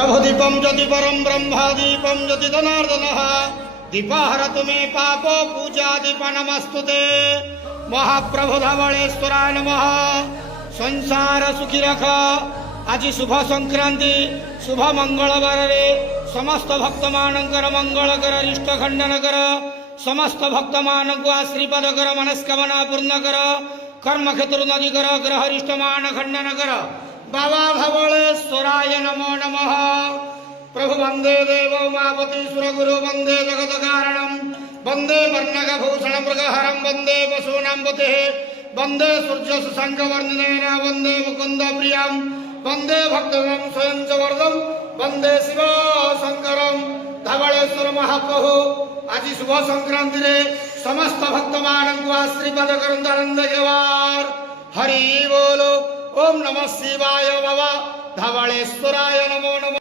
प्रभुदीपं ज्योति परं ब्रह्म दीपं ज्योति जनार्दनः दीपहरतु मे पापो पूजा दीप नमस्तुते। महाप्रभु धवलेश्वराय नमः। संसार सुखी रख। आज शुभ संक्रांति शुभ मंगलवार रे समस्त भक्त मानकर मंगल कर इष्ट खंडन कर समस्त भक्त मान को आशीर्वाद कर मनस्कामना पूर्ण कर कर्म क्षेत्र नदी कर ग्रह इष्ट मान खंडन कर। बाबा धवलेश्वराय नमो नमः। प्रभु वंदे देव उमापति सुर गुरु वंदे जगत कारणम वंदे वर्णक भूषण मृगहरम वंदे पशूनां पते वंदे सूर्य शशांक वर्णनेन वंदे मुकुंद प्रियम वंदे भक्तगण स्वयं च वरदम वंदे शिव शंकरम। धवलेश्वर महाप्रभु आज शुभ संक्रांति रे समस्त भक्त मानक आशीर्वाद करंत आनंद केवार। हरि बोलो। ओम नमः शिवाय बाबा धवलेश्वराय नमो नमः।